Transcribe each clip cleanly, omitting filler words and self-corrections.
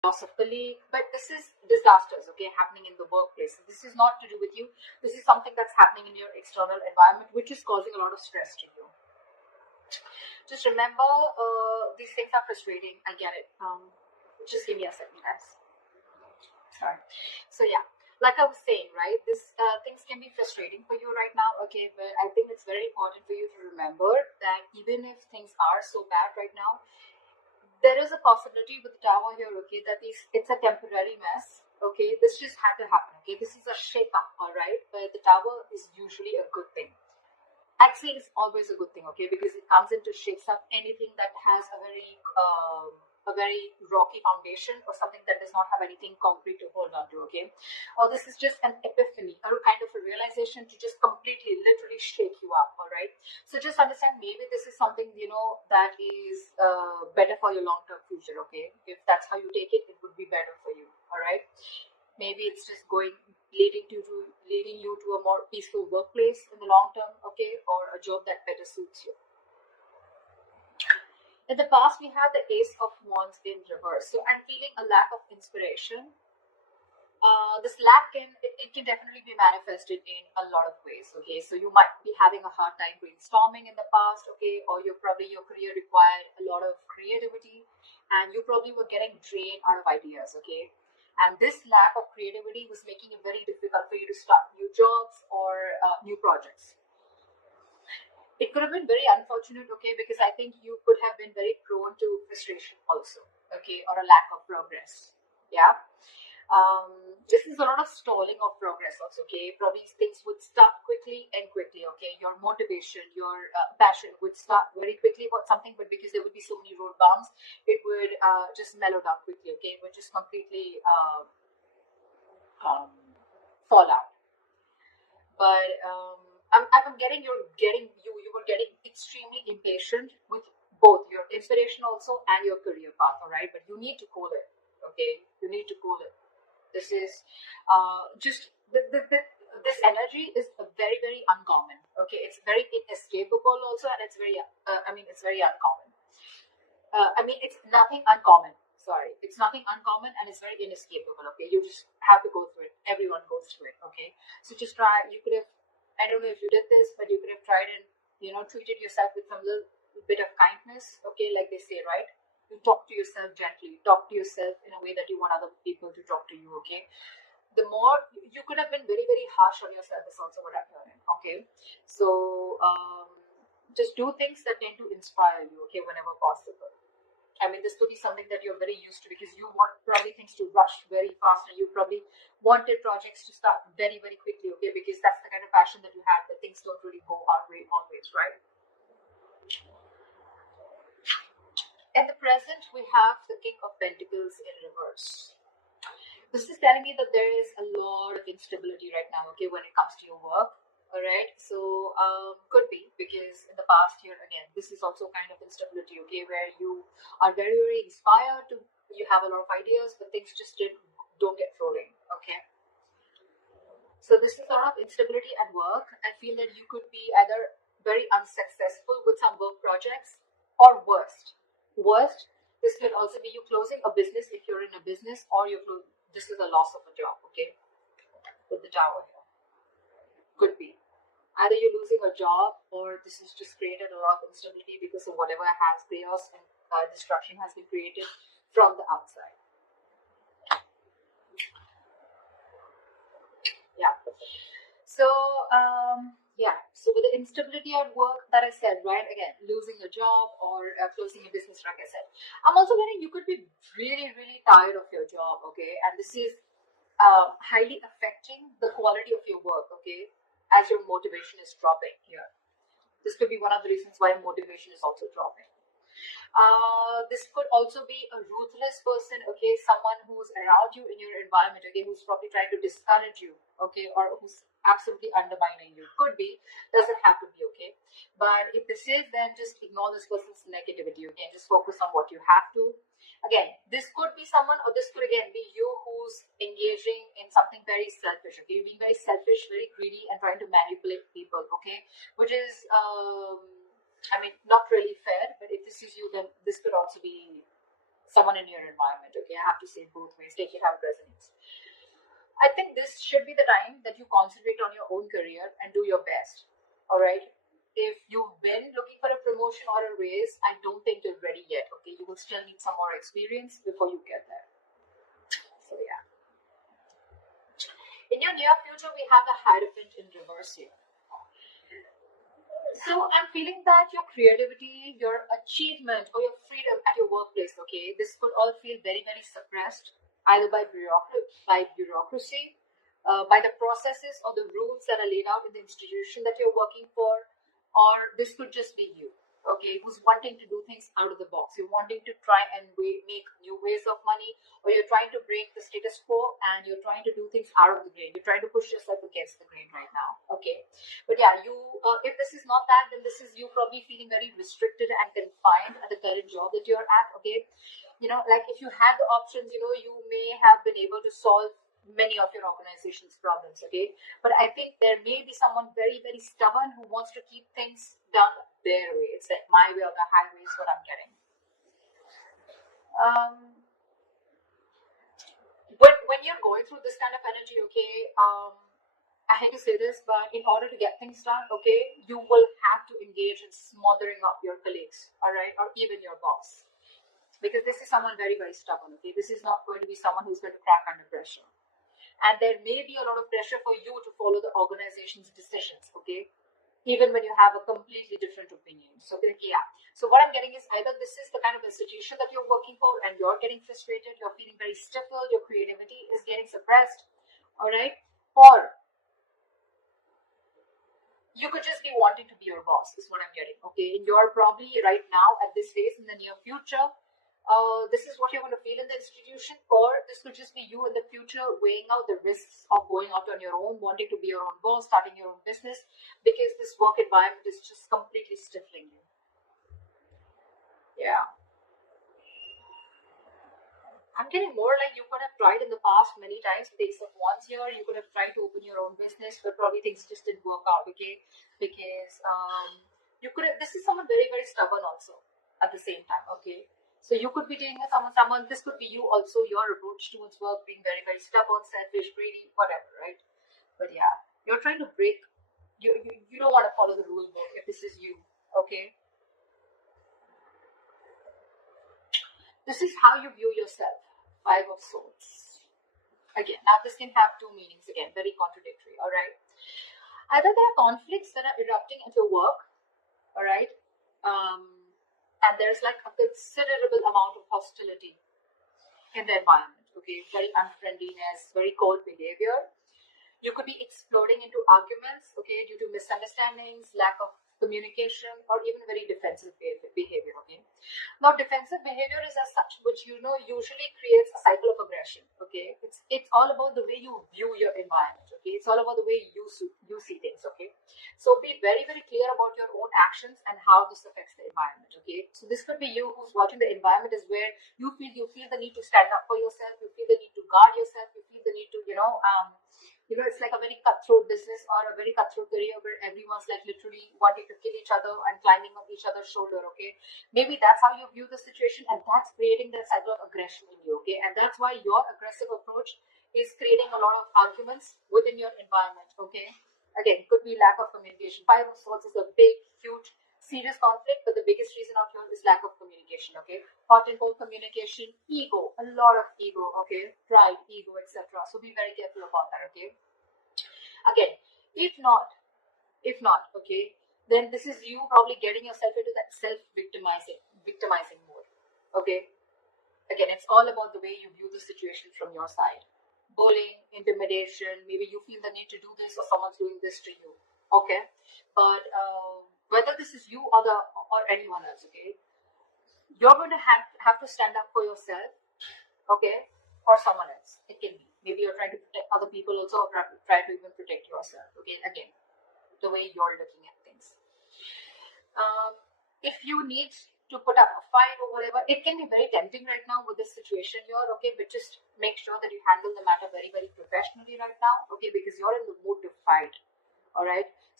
loss of colleague, but this is disasters, okay, happening in the workplace. So this is not to do with you. This is something that's happening in your external environment, which is causing a lot of stress to you. Just remember, these things are frustrating. I get it. Just give me a second, guys. Sorry. So yeah, like I was saying, right, this things can be frustrating for you right now, okay, but I think it's very important for you to remember that even if things are so bad right now, there is a possibility with the tower here, okay, that it's a temporary mess, okay. This just had to happen, okay. This is a shake up, all right, but the tower is usually a good thing. Actually, it's always a good thing, okay, because it comes into shakes up anything that has a very rocky foundation or something that does not have anything concrete to hold on to, okay. Or this is just an epiphany, or kind of a realization to just completely, literally shake you up, all right. So just understand, maybe this is something, that is better for your long-term future, okay. If that's how you take it, it would be better for you, all right. Maybe it's just leading you to a more peaceful workplace in the long term, okay, or a job that better suits you. In the past, we have the Ace of Wands in reverse, so I'm feeling a lack of inspiration. This lack it can definitely be manifested in a lot of ways, okay. So you might be having a hard time brainstorming in the past, okay, or your career required a lot of creativity, and you probably were getting drained out of ideas, okay. And this lack of creativity was making it very difficult for you to start new jobs or new projects. It could have been very unfortunate, okay, because I think you could have been very prone to frustration also, okay, or a lack of progress. Yeah. This is a lot of stalling of progress also, okay. Probably things would start quickly and quickly, okay. Your motivation, your passion would start very quickly about something, but because there would be so many road bumps, it would just mellow down quickly, okay. It would just completely um, fall out. But I'm getting you were getting extremely impatient with both your inspiration also and your career path, all right. But you need to cool it, okay. You need to cool it. This is just this energy is very, very uncommon, okay. It's very inescapable also, and it's very it's very uncommon. It's nothing uncommon. Sorry, it's nothing uncommon, and it's very inescapable. Okay, you just have to go through it. Everyone goes through it. Okay, so just try. You could have. I don't know if you did this, but you could have tried and treated yourself with some little bit of kindness. Okay, like they say, right? You talk to yourself gently. Talk to yourself in a way that you want other people to talk to you. Okay, the more you could have been very, very harsh on yourself is also what I'm hearing. Okay, so just do things that tend to inspire you. Okay, whenever possible. This could be something that you're very used to because you want probably things to rush very fast, and you probably wanted projects to start very, very quickly, okay? Because that's the kind of passion that you have, that things don't really go our way always, right? At the present, we have the King of Pentacles in reverse. This is telling me that there is a lot of instability right now, okay, when it comes to your work. All right, so could be because in the past year, again, this is also kind of instability, okay, where you are very, very inspired to, you have a lot of ideas, but things just don't get rolling, okay. So this is a lot of instability at work. I feel that you could be either very unsuccessful with some work projects, or worst, this could also be you closing a business if you're in a business, or this is a loss of a job, okay, with the tower here. Could be. Either you're losing a job, or this has just created a lot of instability because of whatever has chaos and destruction has been created from the outside. Yeah. So, so with the instability at work that I said, right, again, losing a job or closing a business, like I said, I'm also getting you could be really, really tired of your job, okay, and this is highly affecting the quality of your work, okay, as your motivation is dropping here. This could be one of the reasons why motivation is also dropping. This could also be a ruthless person, okay, someone who's around you in your environment, okay, who's probably trying to discourage you, okay, or who's absolutely undermining you. Could be, doesn't have to be, okay. But if this is, then just ignore this person's negativity, okay, and just focus on what you have to. Again, this could be someone, or this could again be you who's engaging in something very selfish, okay, you're being very selfish, very greedy, and trying to manipulate people, okay, which is not really fair. But if this is you, then this could also be someone in your environment. Okay, I have to say it both ways. Take it how it resonates. I think this should be the time that you concentrate on your own career and do your best. All right. If you've been looking for a promotion or a raise, I don't think you're ready yet. Okay, you will still need some more experience before you get there. So yeah. In your near future, we have the Hierophant in reverse here. So I'm feeling that your creativity, your achievement, or your freedom at your workplace, okay, this could all feel very, very suppressed, either by bureaucracy, by the processes or the rules that are laid out in the institution that you're working for, or this could just be you, okay, who's wanting to do things out of the box. You're wanting to try and make new ways of money, or you're trying to break the status quo and you're trying to do things out of the grain. You're trying to push yourself against the grain right now, okay? But yeah, if this is not that, then this is you probably feeling very restricted and confined at the current job that you're at, okay? Like if you had the options, you may have been able to solve many of your organization's problems, okay? But I think there may be someone very, very stubborn who wants to keep things done their way. It's like my way or the highway is what I'm getting. When you're going through this kind of energy, okay, I hate to say this, but in order to get things done, okay, you will have to engage in smothering up your colleagues, all right, or even your boss. Because this is someone very, very stubborn, okay? This is not going to be someone who's going to crack under pressure. And there may be a lot of pressure for you to follow the organization's decisions, okay? Even when you have a completely different opinion. So, yeah. So what I'm getting is either this is the kind of institution that you're working for and you're getting frustrated, you're feeling very stifled, your creativity is getting suppressed, all right? Or you could just be wanting to be your boss, is what I'm getting, okay? And you're probably right now at this phase in the near future, this is what you're going to feel in the institution, or this could just be you in the future weighing out the risks of going out on your own, wanting to be your own boss, starting your own business, because this work environment is just completely stifling you. Yeah. I'm getting more like you could have tried in the past many times, except once here, you could have tried to open your own business, but probably things just didn't work out, okay? Because you could have, this is someone very, very stubborn also at the same time, okay? So you could be dealing with someone, this could be you also, your approach towards work being very, very stubborn, selfish, greedy, whatever, right? But yeah, you're trying to break, you don't want to follow the rule book if this is you, okay? This is how you view yourself, 5 of Swords. Again, now this can have two meanings, again, very contradictory, all right? Either there are conflicts that are erupting at your work, all right? And there's like a considerable amount of hostility in the environment, okay? Very unfriendliness, very cold behavior. You could be exploding into arguments, okay, due to misunderstandings, lack of communication, or even very defensive behavior, okay? Now, defensive behavior is as such, which usually creates a cycle of aggression, okay? It's all about the way you view your environment, okay? It's all about the way you see things, okay? So be very, very clear about your own actions and how this affects the environment, okay? So this could be you who's watching the environment is where you feel the need to stand up for yourself, you feel the need to guard yourself, you feel the need to, it's like a very cutthroat business or a very cutthroat career where everyone's like literally wanting to kill each other and climbing on each other's shoulder, okay? Maybe that's how you view the situation, and that's creating that cycle of aggression in you, okay? And that's why your aggressive approach is creating a lot of arguments within your environment, okay? Again, could be lack of communication. 5 of Swords is a big, huge, serious conflict, but the biggest reason out here is lack of communication, okay? Hot and cold communication, ego, a lot of ego, okay? Pride, ego, etc. So be very careful about that, okay? Again, if not, okay, then this is you probably getting yourself into that victimizing mode, okay? Again, it's all about the way you view the situation from your side. Bullying, intimidation, maybe you feel the need to do this or someone's doing this to you, okay? But whether this is you or anyone else, okay, you're going to have to stand up for yourself, okay, or someone else. It can be. Maybe you're trying to protect other people also, or try to even protect yourself, okay? Again, the way you're looking at things. If you need to put up a fight or whatever, it can be very tempting right now with this situation here, okay? But just make sure that you handle the matter very, very professionally right now, okay? Because you're in the mood to fight, all right?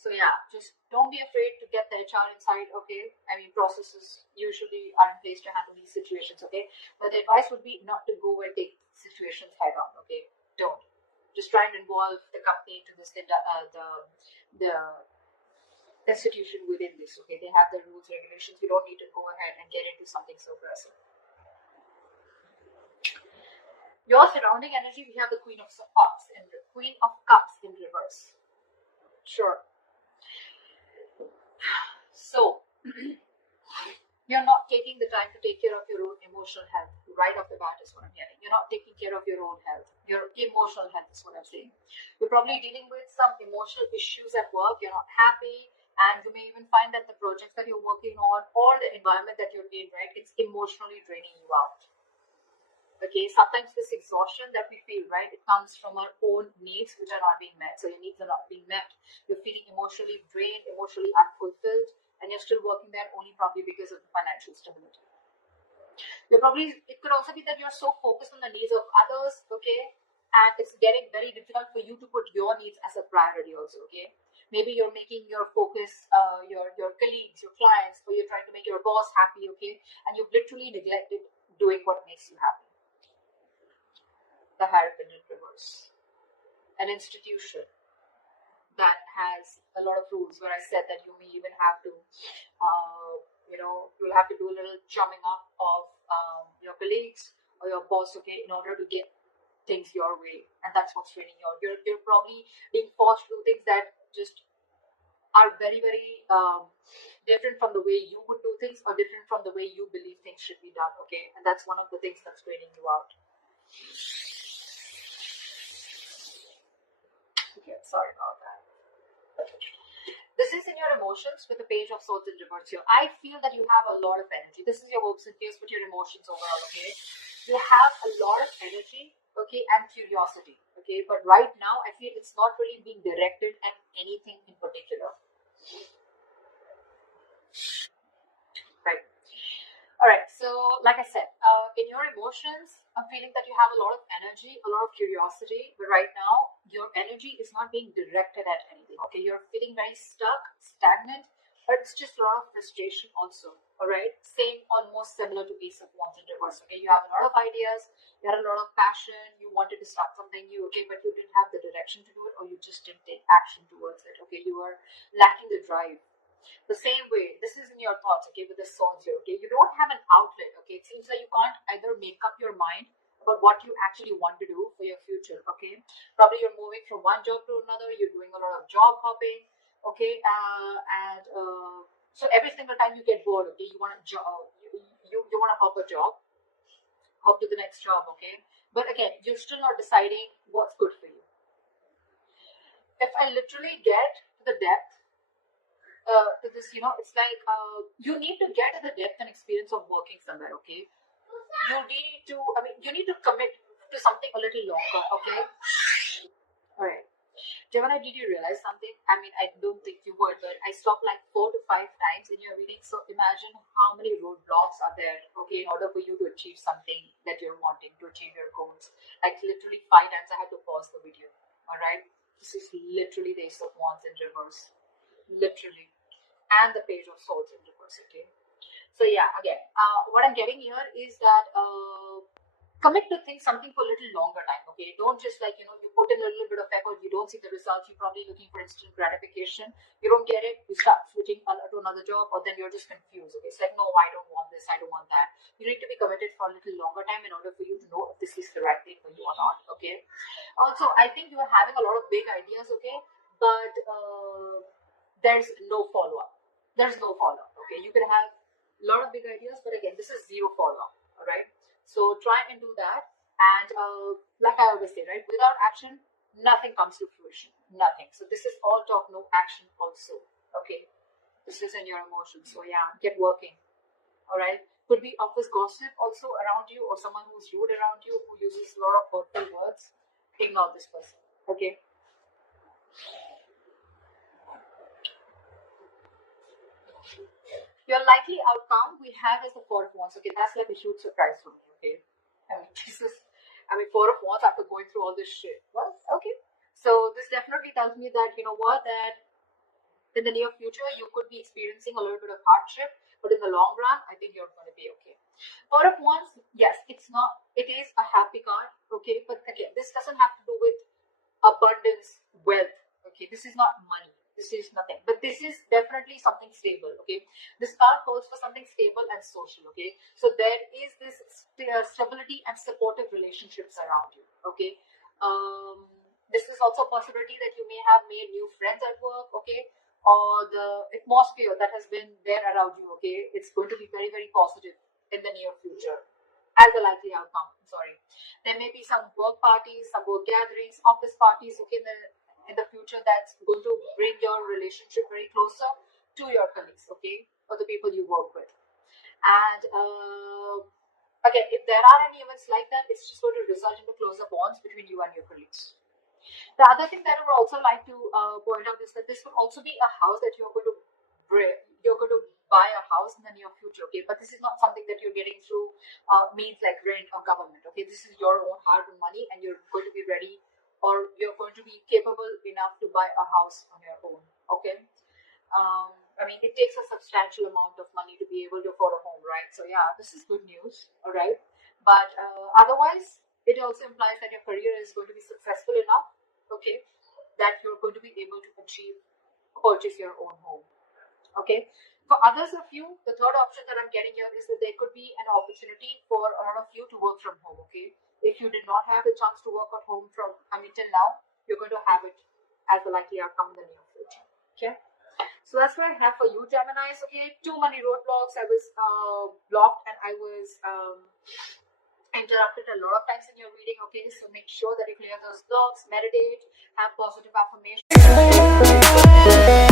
So yeah, just don't be afraid to get the HR inside, okay? I mean, processes usually are in place to handle these situations, okay? But the advice would be not to go and take situations head on, okay? Don't. Just try and involve the company into this, the institution within this, okay? They have their rules, regulations. You don't need to go ahead and get into something so aggressive. Your surrounding energy, we have the Queen of Cups in reverse. Sure. So you're not taking the time to take care of your own emotional health right off the bat is what I'm hearing. You're not taking care of your own health. Your emotional health is what I'm saying. You're probably dealing with some emotional issues at work. You're not happy, and you may even find that the projects that you're working on or the environment that you're in, right, it's emotionally draining you out. Okay, sometimes this exhaustion that we feel, right, it comes from our own needs which are not being met. So your needs are not being met. You're feeling emotionally drained, emotionally unfulfilled, and you're still working there only probably because of the financial stability. It could also be that you're so focused on the needs of others, okay, and it's getting very difficult for you to put your needs as a priority also, okay. Maybe you're making your focus, your colleagues, your clients, or you're trying to make your boss happy, okay, and you've literally neglected doing what makes you happy. The Hierophant in reverse. An institution that has a lot of rules where I said that you may even have to, you'll have to do a little chumming up of your colleagues or your boss, okay, in order to get things your way. And that's what's training you out. You're probably being forced to do things that just are very, very different from the way you would do things or different from the way you believe things should be done, okay? And that's one of the things that's training you out. Okay, sorry about that. This is in your emotions with the Page of Swords in reverse here. I feel that you have a lot of energy. This is your hopes and fears, but your emotions overall, okay? You have a lot of energy, okay, and curiosity, okay? But right now, I feel it's not really being directed at anything in particular. Right. All right, so like I said, in your emotions, I'm feeling that you have a lot of energy, a lot of curiosity, but right now, your energy is not being directed at anything, okay? You're feeling very stuck, stagnant, but it's just a lot of frustration also, all right? Same, almost similar to Ace of Wands in reverse, okay? You have a lot of ideas, you had a lot of passion, you wanted to start something new, okay, but you didn't have the direction to do it, or you just didn't take action towards it, okay? You were lacking the drive. The same way, this is in your thoughts, okay, with the swords here, okay? You don't have an outlet, okay? It seems like you can't either make up your mind about what you actually want to do for your future, okay? Probably you're moving from one job to another, you're doing a lot of job hopping, okay? So every single time you get bored, okay, you want to you want to hop a job, hop to the next job, okay? But again, you're still not deciding what's good for you. If I literally get to the depth to this, it's like you need to get to the depth and experience of working somewhere, okay? You need to commit to something a little longer, okay? All right. Gemini, did you realize something? I mean, I don't think you would, but I stopped like 4 to 5 times in your reading. So imagine how many roadblocks are there, okay, in order for you to achieve something that you're wanting to achieve your goals. Like literally 5 times I had to pause the video. All right. This is literally the Ace of Wands in reverse. Literally. And the Page of Swords in reverse, okay? So yeah, again, what I'm getting here is that commit to things something for a little longer time, okay? Don't just like, you put in a little bit of effort, you don't see the results, you're probably looking for instant gratification, you don't get it, you start switching to another job, or then you're just confused, okay? It's like, no, I don't want this, I don't want that. You need to be committed for a little longer time in order for you to know if this is the right thing for you or not, okay? Also, I think you are having a lot of big ideas, okay? But there's no follow-up. There's no follow-up, okay? You can have a lot of big ideas, but again, this is zero follow-up, all right? So try and do that. And like I always say, right, without action, nothing comes to fruition. Nothing. So this is all talk, no action also. Okay. This is in your emotions. So yeah, get working. All right. Could be office gossip also around you, or someone who's rude around you, who uses a lot of hurtful words. Ignore this person. Okay. Your likely outcome we have is the Four of Wands. Okay, that's like a huge surprise for me. Okay, Four of Wands after going through all this shit. Well, okay. So this definitely tells me that, you know what, that In the near future, you could be experiencing a little bit of hardship, but in the long run, I think you're going to be okay. Four of Wands, yes, it is a happy card, okay, but again, this doesn't have to do with abundance, wealth, okay, this is not money, this is nothing, but this is definitely something stable, okay. This card calls for something stable and social, okay, so there is this stability and supportive relationships around you, okay. This is also a possibility that you may have made new friends at work, okay, or the atmosphere that has been there around you, okay, it's going to be very, very positive in the near future as a likely outcome. Sorry, there may be some work parties, some work gatherings, office parties, okay, in the future that's going to bring your relationship very closer to your colleagues, okay, or the people you work with. And again, if there are any events like that, it's just going to result into closer bonds between you and your colleagues. The other thing that I would also like to point out is that this will also be a house that you're going to buy a house in the near future, okay? But this is not something that you're getting through means like rent or government, okay? This is your own hard-earned money, and you're going to be ready, or you're going to be capable enough to buy a house on your own, okay? I mean, it takes a substantial amount of money to be able to afford a home, right? So yeah, this is good news, all right? But otherwise, it also implies that your career is going to be successful enough, okay, that you're going to be able to purchase your own home, okay. For others of you, the third option that I'm getting here is that there could be an opportunity for a lot of you to work from home, okay. If you did not have the chance to work at home from till now, you're going to have it as the likely outcome in the near future, okay. So that's what I have for you, Geminis, okay. Too many roadblocks. I was blocked, and I was interrupted a lot of times in your reading, okay. So make sure that you clear those blocks, meditate, have positive affirmations.